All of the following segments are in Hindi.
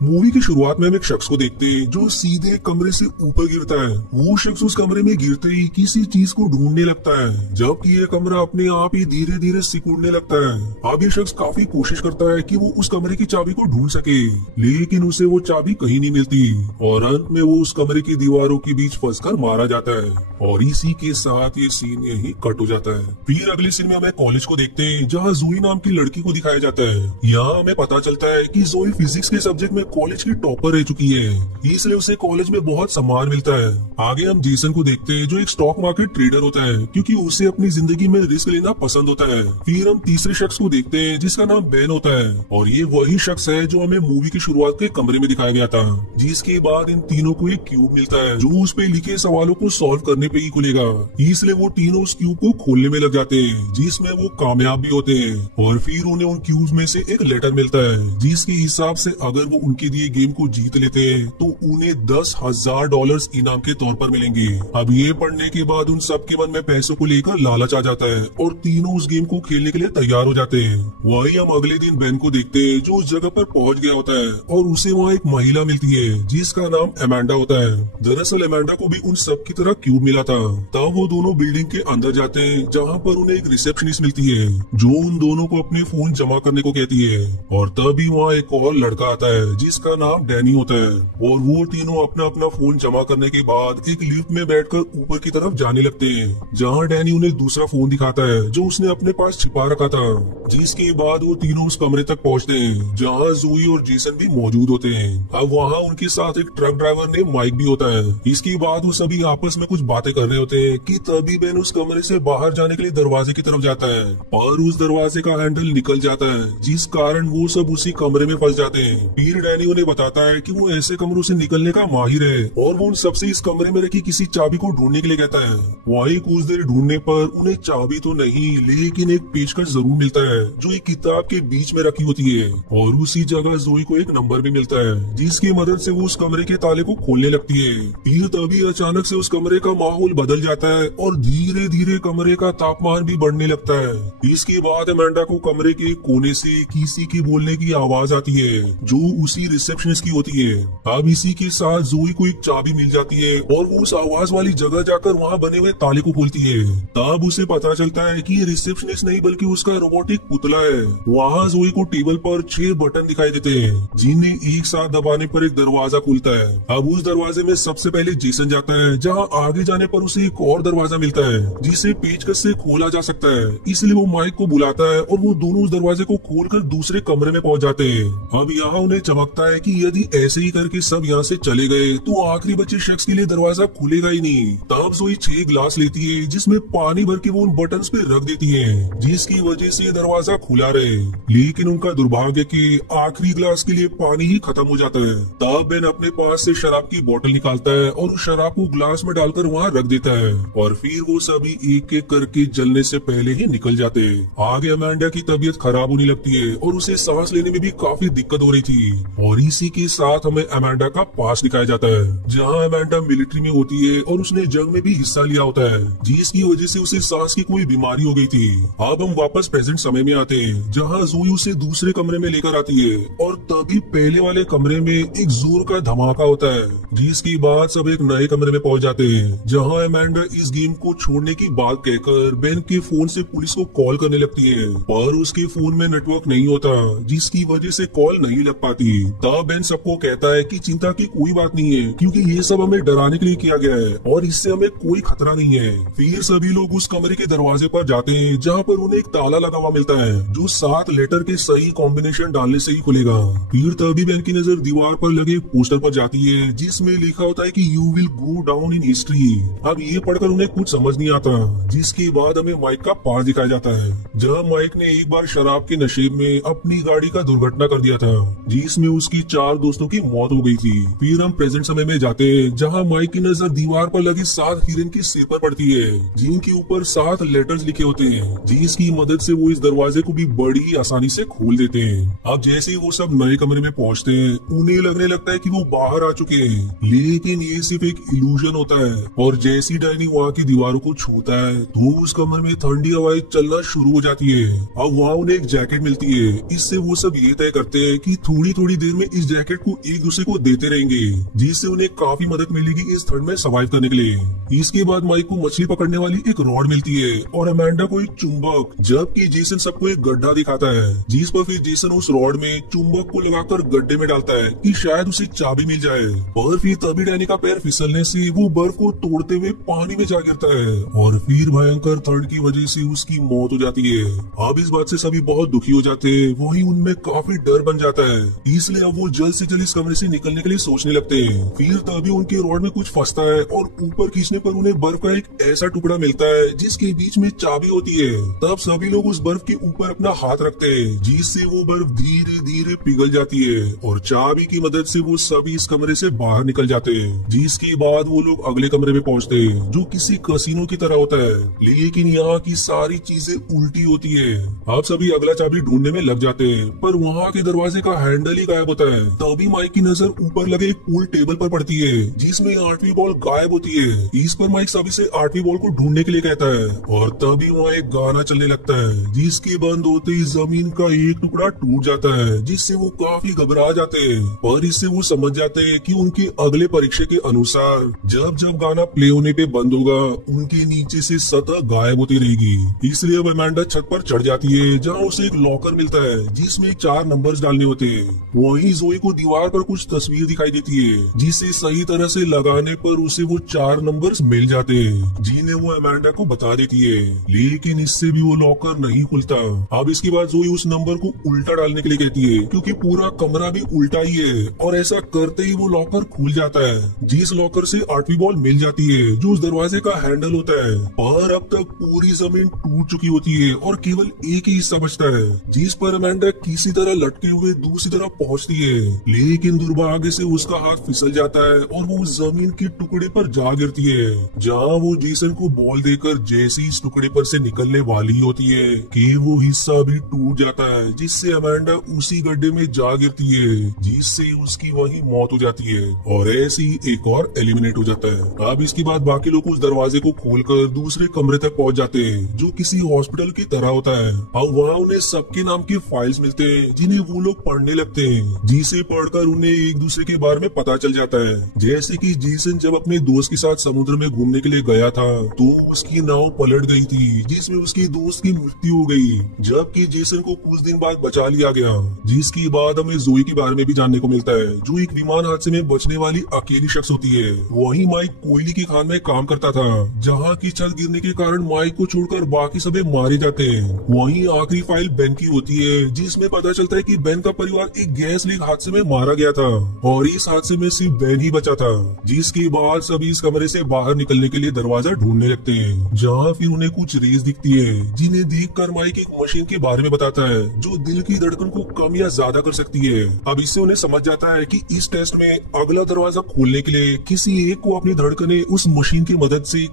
मूवी की शुरुआत में हम एक शख्स को देखते हैं जो सीधे कमरे से ऊपर गिरता है। वो शख्स उस कमरे में गिरते ही किसी चीज को ढूंढने लगता है, जबकि ये कमरा अपने आप ही धीरे धीरे सिकुड़ने लगता है। अब ये शख्स काफी कोशिश करता है कि वो उस कमरे की चाबी को ढूंढ सके, लेकिन उसे वो चाबी कहीं नहीं मिलती और अंत में वो उस कमरे की दीवारों के बीच फंसकर मारा जाता है। और इसी के साथ ये सीन यही कट हो जाता है। फिर अगले सीन में हमें कॉलेज को देखते हैं, जहाँ जोई नाम की लड़की को दिखाया जाता है। यहाँ हमें पता चलता है कि जोई फिजिक्स के सब्जेक्ट में कॉलेज की टॉपर रह चुकी है, इसलिए उसे कॉलेज में बहुत सम्मान मिलता है। आगे हम जेसन को देखते हैं, जो एक स्टॉक मार्केट ट्रेडर होता है, क्योंकि उसे अपनी जिंदगी में रिस्क लेना पसंद होता है। फिर हम तीसरे शख्स को देखते हैं, जिसका नाम बेन होता है, और ये वही शख्स है जो हमें मूवी की शुरुआत के कमरे में दिखाया गया था। जिसके बाद इन तीनों को एक क्यूब मिलता है, जो उस पे लिखे सवालों को सॉल्व करने पे ही खुलेगा। इसलिए वो तीनों उस क्यूब को खोलने में लग जाते हैं, जिसमें वो कामयाब भी होते हैं। और फिर उन्हें उन क्यूब में से एक लेटर मिलता है, जिसके हिसाब से अगर वो उनके दिए गेम को जीत लेते हैं तो उन्हें $10,000 इनाम के तौर पर मिलेंगे। अब ये पढ़ने के बाद उन सब के मन में पैसों को लेकर लालच आ जाता है और तीनों उस गेम को खेलने के लिए तैयार हो जाते हैं। वही हम अगले दिन बेन को देखते हैं, जो उस जगह पर पहुंच गया होता है और उसे वहाँ एक महिला मिलती है, जिसका नाम अमांडा होता है। दरअसल अमांडा को भी उन सब की तरह क्यूब मिला था। तब वो दोनों बिल्डिंग के अंदर जाते हैं, जहाँ पर उन्हें एक रिसेप्शनिस्ट मिलती है, जो उन दोनों को अपने फोन जमा करने को कहती है। और तभी वहाँ एक और लड़का आता है, जिसका नाम डैनी होता है, और वो तीनों अपना अपना फोन जमा करने के बाद एक लिफ्ट में बैठकर ऊपर की तरफ जाने लगते हैं, जहाँ डैनी उन्हें दूसरा फोन दिखाता है, जो उसने अपने पास छिपा रखा था। जिसके बाद वो तीनों उस कमरे तक पहुँचते हैं, जहाँ जोई और जेसन भी मौजूद होते हैं। अब वहाँ उनके साथ एक ट्रक ड्राइवर ने माइक भी होता है। इसके बाद वो सभी आपस में कुछ बातें कर रहे होते हैं कि तभी बेन उस कमरे से बाहर जाने के लिए दरवाजे की तरफ जाता है, और उस दरवाजे का हैंडल निकल जाता है, जिस कारण वो सब उसी कमरे में फंस जाते हैं। फिर डैनी उन्हें बताता है कि वो ऐसे कमरों से निकलने का माहिर है, और वो उन सबसे इस कमरे में रखी किसी चाबी को ढूंढने के लिए कहता है। वहीं कुछ देर ढूंढने पर उन्हें चाबी तो नहीं, लेकिन एक पेशकश जरूर मिलता है, जो एक किताब के बीच में रखी होती है। और उसी जगह जोई को एक नंबर भी मिलता है, जिसकी मदद से वो उस कमरे के ताले को खोलने लगती है। फिर तभी अचानक से उस कमरे का माहौल बदल जाता है और धीरे धीरे कमरे का तापमान भी बढ़ने लगता है। इसके बाद अमांडा को कमरे के कोने से किसी की बोलने की आवाज आती है, जो उसी रिसेप्शनिस्ट की होती है। अब इसी के साथ जोई को एक चाबी मिल जाती है, और वो उस आवाज वाली जगह जाकर वहाँ बने हुए ताले को खोलती है। तब उसे पता चलता है कि ये रिसेप्शनिस्ट नहीं, बल्कि उसका रोबोटिक पुतला है। वहाँ जोई को टेबल पर 6 बटन दिखाई देते हैं, जिन्हें एक साथ दबाने पर एक दरवाजा खुलता है। अब उस दरवाजे में सबसे पहले जेसन जाता है, जहाँ आगे जाने पर उसे एक और दरवाजा मिलता है, जिसे पेचकस से खोला जा सकता है। इसलिए वो माइक को बुलाता है, और वो दोनों उस दरवाजे को खोलकर दूसरे कमरे में पहुंच जाते हैं। अब यहाँ उन्हें चमकता है कि यदि ऐसे ही करके सब यहाँ से चले गए तो आखिरी बचे शख्स के लिए दरवाजा खुलेगा ही नहीं। तब जोई 6 ग्लास लेती है, जिसमें पानी भर के वो उन बटन्स पे रख देती है, जिसकी वजह से दरवाजा खुला रहे। लेकिन उनका दुर्भाग्य कि आखिरी ग्लास के लिए पानी ही खत्म हो जाता है। तब बेन अपने पास से शराब की बोतल निकालता है और उस शराब को ग्लास में डालकर वहाँ रख देता है, और फिर वो सभी एक एक करके जलने से पहले ही निकल जाते हैं। आगे अमांडा की तबीयत खराब होने लगती है, और उसे सांस लेने में भी काफी दिक्कत हो रही थी। और इसी के साथ हमें अमांडा का पास दिखाया जाता है, जहाँ अमांडा मिलिट्री में होती है और उसने जंग में भी हिस्सा लिया होता है, जिसकी वजह से उसे सांस की कोई बीमारी हो गई थी। अब हम वापस प्रेजेंट समय में आते हैं, जहाँ जोई उसे दूसरे कमरे में लेकर आती है, और तभी पहले वाले कमरे में एक जोर का धमाका होता है, जिसके बाद सब एक नए कमरे में पहुंच जाते हैं, जहाँ अमांडा इस गेम को छोड़ने की बात कहकर बेन के फोन से पुलिस को कॉल करने लगती है, पर उसके फोन में नेटवर्क नहीं होता, जिसकी वजह से कॉल नहीं लग पाती। तब बेन सबको कहता है कि चिंता की कोई बात नहीं है, क्योंकि ये सब हमें डराने के लिए किया गया है और इससे हमें कोई खतरा नहीं है। फिर सभी लोग उस कमरे के दरवाजे पर जाते हैं, जहाँ पर उन्हें एक ताला लगा हुआ मिलता है, जो 7 लेटर के सही कॉम्बिनेशन डालने से ही खुलेगा। फिर तभी बेन की नजर दीवार पर लगे एक पोस्टर पर जाती है, जिसमें लिखा होता है कि you will go down in history. अब ये पढ़कर उन्हें कुछ समझ नहीं आता, जिसके बाद हमें माइक का पास दिखाया जाता है, जहाँ माइक ने एक बार शराब के नशे में अपनी गाड़ी का दुर्घटना कर दिया था, जिसमें उसकी 4 दोस्तों की मौत हो गई थी। फिर हम प्रेजेंट समय में जाते हैं, जहाँ माइक की नजर दीवार पर लगी 7 हिरन की सिर पर पड़ती है, जिनके ऊपर 7 लेटर्स लिखे होते हैं, जिसकी मदद से वो इस दरवाजे को भी बड़ी आसानी से खोल देते हैं। अब जैसे ही वो सब नए कमरे में पहुंचते हैं, उन्हें लगने लगता है कि वो बाहर आ चुके हैं, लेकिन ये सिर्फ एक इल्यूजन होता है। और जैसी डैनी वहाँ की दीवारों को छूता है, तो उस कमरे में ठंडी हवाएं चलना शुरू हो जाती है। अब वहाँ उन्हें एक जैकेट मिलती है। इससे वो सब ये तय करते हैं कि थोड़ी थोड़ी देर में इस जैकेट को एक दूसरे को देते रहेंगे, जिससे उन्हें काफी मदद मिलेगी इस ठंड में सर्वाइव करने के लिए। इसके बाद माइक को मछली पकड़ने वाली एक रॉड मिलती है और अमेंडा को एक चुंबक, जबकि जेसन सबको एक गड्ढा दिखाता है, जिस पर फिर जेसन उस रॉड में चुंबक को लगाकर गड्ढे में डालता है कि शायद उसे चाबी मिल जाए। और फिर तभी डैनी का पैर फिसलने से वो बर्फ को तोड़ते हुए पानी में जा गिरता है और फिर भयंकर ठंड की वजह से उसकी मौत हो जाती है। अब इस बात से सभी बहुत दुखी हो जाते हैं, वही उनमें काफी डर बन जाता है, इसलिए अब वो जल्द से जल्द इस कमरे से निकलने के लिए सोचने लगते हैं। फिर तभी उनके रॉड में कुछ फंसता है और ऊपर खींचने पर उन्हें बर्फ का एक ऐसा टुकड़ा मिलता है जिसके बीच में चाबी होती है। तब सभी लोग उस बर्फ के ऊपर अपना हाथ रखते हैं, जिससे वो बर्फ धीरे धीरे पिघल जाती है और चाबी की मदद से वो सभी इस कमरे से बाहर निकल जाते हैं। जिसके बाद वो लोग अगले कमरे में पहुंचते हैं, जो किसी कसिनो की तरह होता है, लेकिन यहाँ की सारी चीजें उल्टी होती है। अब सभी अगला चाबी ढूंढने में लग जाते हैं, पर वहाँ के दरवाजे का हैंडल ही गायब होता है। तभी माइक की नजर ऊपर लगे एक पूल टेबल पर पड़ती है, जिसमें 8वीं बॉल गायब होती है। इस पर माइक सभी से 8वीं बॉल को ढूंढने के लिए कहता है और तभी वहाँ एक गाना चलने लगता है, जिसके बंद होते ही जमीन का एक टुकड़ा टूट जाता है, जिससे वो काफी घबरा जाते हैं। पर इससे वो समझ जाते हैं कि उनके अगले परीक्षा के अनुसार जब जब गाना प्ले होने पे बंद होगा, उनके नीचे से सतह गायब होती रहेगी। इसलिए अब अमेंडा छत पर चढ़ जाती है, जहाँ उसे एक लॉकर मिलता है जिसमें 4 नंबर्स डालने होते हैं। वहीं जोई को दीवार पर कुछ तस्वीर दिखाई देती है, जिसे सही तरह से लगाने पर उसे वो 4 नंबर्स मिल जाते हैं, जिन्हें वो अमेंडा को बता देती है। लेकिन इससे भी वो लॉकर नहीं खुलता। अब इसके बाद जोई उस नंबर को उल्टा डालने के लिए कहती है, क्योंकि पूरा कमरा भी उल्टा ही है, और ऐसा करते ही वो लॉकर खुल जाता है, जिस लॉकर से 8वीं बॉल मिल जाती है, जो उस दरवाजे का हैंडल होता है। पर अब तक पूरी जमीन टूट चुकी होती है और केवल एक ही हिस्सा बचता है, जिस पर अमेंडा किसी तरह लटके हुए दूसरी तरफ पहुंचती है। लेकिन दुर्भाग्य से उसका हाथ फिसल जाता है और वो उस जमीन के टुकड़े पर जा गिरती है, जहाँ वो जेसन को बॉल देकर जैसे इस टुकड़े पर से निकलने वाली होती है कि वो हिस्सा भी टूट जाता है, जिससे अमेंडा उसी गड्ढे में जा गिरती है, जिससे उसकी वहीं मौत हो जाती है और ऐसे ही एक और एलिमिनेट हो जाता है। अब इसके बाद बाकी लोग उस दरवाजे को खोलकर दूसरे कमरे तक पहुंच जाते हैं, जो किसी हॉस्पिटल की तरह होता है। अब वहाँ उन्हें सबके नाम के फाइल्स मिलते हैं, जिन्हें वो लोग पढ़ने लगते हैं, जिसे पढ़कर उन्हें एक दूसरे के बारे में पता चल जाता है। जैसे कि जेसन जब अपने दोस्त के साथ समुद्र में घूमने के लिए गया था, तो उसकी नाव पलट गई थी, जिसमें उसके दोस्त की मृत्यु हो गई, जबकि जेसन को कुछ दिन बाद बचा लिया गया। जिसके बाद हमें जोई के बारे में भी जानने को मिलता है, जो एक विमान हादसे में बचने वाली अकेली शख्स होती है। वही माइक कोयले की खान में काम करता था, जहाँ की छत गिरने के कारण माइक को छोड़कर बाकी सभी मारे जाते हैं। वहीं आखिरी फाइल बेन की होती है, जिसमें पता चलता है कि बेन का परिवार एक गैस लीक हादसे में मारा गया था और इस हादसे में सिर्फ बेन ही बचा था। जिसके बाद सभी इस कमरे से बाहर निकलने के लिए दरवाजा ढूंढने लगते हैं, जहाँ फिर उन्हें कुछ रेस दिखती है, जिन्हें देखकर माइक एक मशीन के बारे में बताता है, जो दिल की धड़कन को कम या ज्यादा कर सकती है। अब इससे उन्हें समझ जाता है कि इस टेस्ट में अगला दरवाजा खोलने के लिए किसी एक को अपनी धड़कनें उस मशीन की मदद से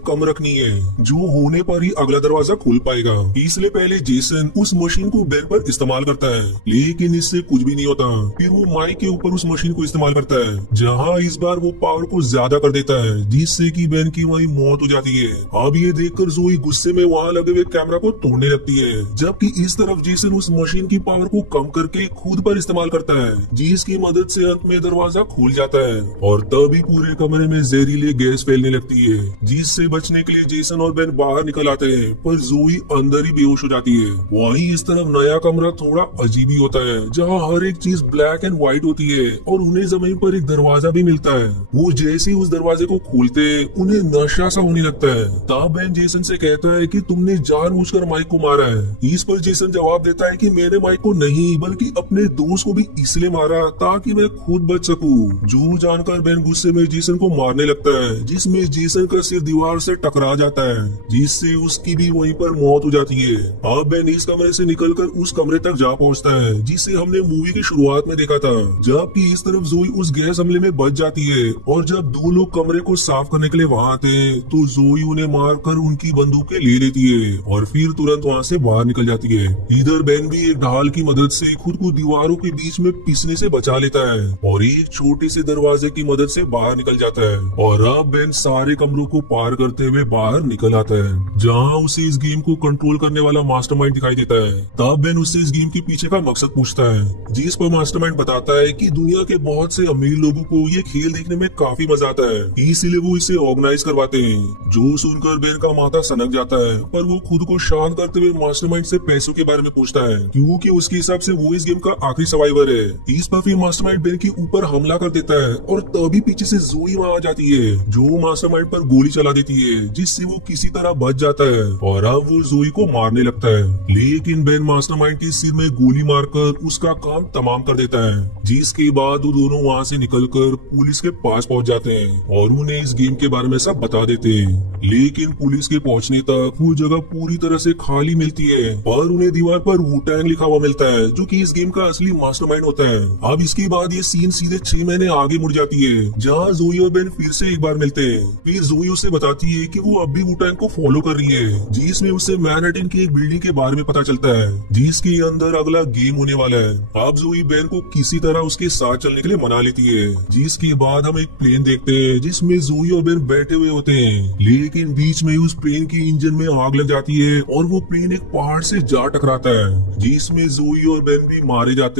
कम रखनी है, जो होने पर ही अगला दरवाजा खुल पाएगा। इसलिए पहले जेसन उस मशीन को बेन पर इस्तेमाल करता है, लेकिन इससे कुछ भी नहीं होता। फिर वो माइक के ऊपर उस मशीन को इस्तेमाल करता है, जहाँ इस बार वो पावर को ज्यादा कर देता है, जिससे कि बेन की वही मौत हो जाती है। अब ये देखकर जोई गुस्से में वहाँ लगे हुए कैमरा को तोड़ने लगती है, जबकि इस तरफ जेसन उस मशीन की पावर को कम करके खुद पर इस्तेमाल करता है, जिसकी मदद से अंत में दरवाजा खुल जाता है और तभी पूरे कमरे में जहरीली गैस फैलने लगती है, जिससे बचने के लिए जेसन और बेन बाहर निकल आते हैं, पर जोई अंदर ही बेहोश हो जाती है। वहीं इस तरफ नया कमरा थोड़ा अजीब ही होता है, जहाँ हर एक चीज ब्लैक एंड व्हाइट होती है और उन्हें जमीन पर एक दरवाजा भी मिलता है। वो जैसे ही उस दरवाजे को खोलते उन्हें नशा सा होने लगता है। तब बेन जेसन से कहता है कि तुमने जानबूझकर माइक को मारा है। इस पर जेसन जवाब देता है कि मैंने माइक को नहीं बल्कि अपने दोस्त को भी इसलिए मारा ताकि मैं खुद बच सकूं। जो जानकर बेन गुस्से में जेसन को मारने लगता है, जिसमें जेसन का सिर दीवार से टकरा जाता है, जिससे उसकी भी वहीं पर मौत हो जाती है। अब बेन इस कमरे से निकलकर उस कमरे तक जा पहुंचता है जिसे हमने मूवी की शुरुआत में देखा था, जबकि इस तरफ जोई उस गैस हमले में बच जाती है। और जब 2 लोग कमरे को साफ करने के लिए वहाँ थे, तो जोई उन्हें मारकर उनकी बंदूकें ले लेती है और फिर तुरंत वहाँ से बाहर निकल जाती है। इधर बेन भी एक ढाल की मदद से खुद को दीवारों के बीच में पिसने से बचा लेता है और एक छोटे से दरवाजे की मदद से बाहर निकल जाता है। और अब बेन सारे कमरों को पार करते हुए बाहर निकल आता है, जहाँ उसे इस गेम को कंट्रोल करने वाला मास्टरमाइंड दिखाई देता है। तब बेन उससे इस गेम के पीछे का मकसद पूछता है, जिस पर मास्टरमाइंड बताता है कि दुनिया के बहुत से अमीर लोगों को ये खेल देखने में काफी मजा आता है, इसीलिए वो इसे ऑर्गेनाइज करवाते हैं। जो सुनकर बेन का माथा सनक जाता है, पर वो खुद को शांत करते हुए मास्टरमाइंड से पैसों के बारे में पूछता है, क्योंकि उसके हिसाब से वो इस गेम का आखिरी सर्वाइवर है। इस पर फिर मास्टरमाइंड बेन के ऊपर हमला कर देता है और तभी पीछे से ज़ोई वहाँ आ जाती है, जो मास्टरमाइंड पर गोली चला देती है, जिससे वो किसी तरह बच जाता है और अब वो ज़ोई को मारने लगता है। लेकिन बेन मास्टरमाइंड के सिर में गोली मारकर उसका काम तमाम कर देता है, जिसके बाद वो दोनों वहाँ से निकलकर पुलिस के पास पहुँच जाते हैं और उन्हें इस गेम के बारे में सब बता देते हैं। लेकिन पुलिस के पहुँचने तक वो जगह पूरी तरह से खाली मिलती है, पर उन्हें दीवार पर वू-टैंग लिखा हुआ मिलता है, जो कि इस गेम का असली मास्टरमाइंड होता है। अब इसके बाद ये सीन सीधे 6 महीने आगे मुड़ जाती है, जहाँ ज़ोई और बेन फिर से एक बार मिलते हैं। फिर ज़ोई उसे बताती है कि वो अब भी वू-टैंग को फॉलो कर रही है, जिसमें उससे मैनहट्टन की एक बिल्डिंग के बारे में पता चलता है, जिसके अंदर अगला गेम होने वाला है। अब ज़ोई बेन को किसी तरह उसके साथ चलने के लिए मना लेती है, जिसके बाद हम एक प्लेन देखते हैं जिसमें ज़ोई और बेन बैठे हुए होते हैं। लेकिन बीच में उस प्लेन की इंजन में आग लग जाती है और वो प्लेन एक पहाड़ से जा टकराता है, जिसमें ज़ोई और बेन भी मारे जाते हैं।